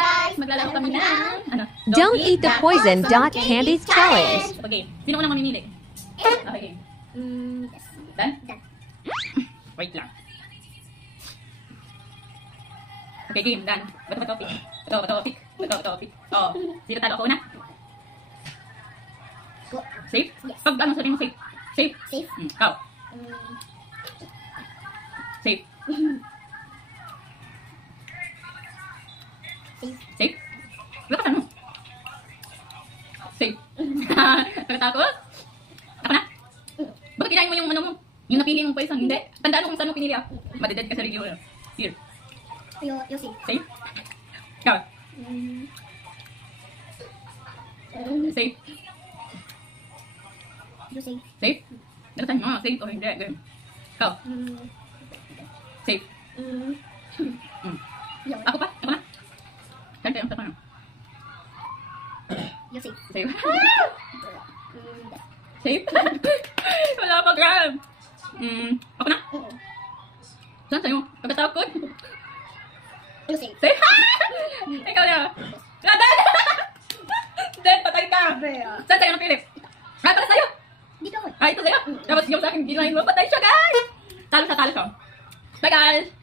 guys! Maglalaro kami ng ano? Don't eat the poison. Candies challenge. Okay. Sino unang mamimili? Okay. Done? Wait lang. Okay, game. Done. Bato topic. Bato topic. Oh. Sino talo ako una? Safe? Pag ano sabihin mo safe? Safe? Safe? Ikaw? Safe? Safe? Lakasan mo. Safe. Nakatakot? Ako na? Bakit kinain mo yung ano mo? Yung napili mong poison? Hindi. Tandaan mo kung saan mo pinili ah. Madeded ka sa review. Here. Yung safe. Safe? Ikaw? Safe? Yung safe. Safe? Nakasan mo. Safe o hindi. Game. Ikaw? Safe? Ako pa? Ako na? Saan kayo? Saan Yung safe. Safe? Safe? Wala pa, Grab. Ako na? Saan sa'yo? Pagkatakot? Yung safe. Safe? Ikaw na. Dan! Dan, patay ka. Saan sa'yo napili? Para sa'yo. Dito ako. Ito sa'yo. Tapos yung sa akin, ginahin mo, patay siya, guys. Talo siya. Bye, guys.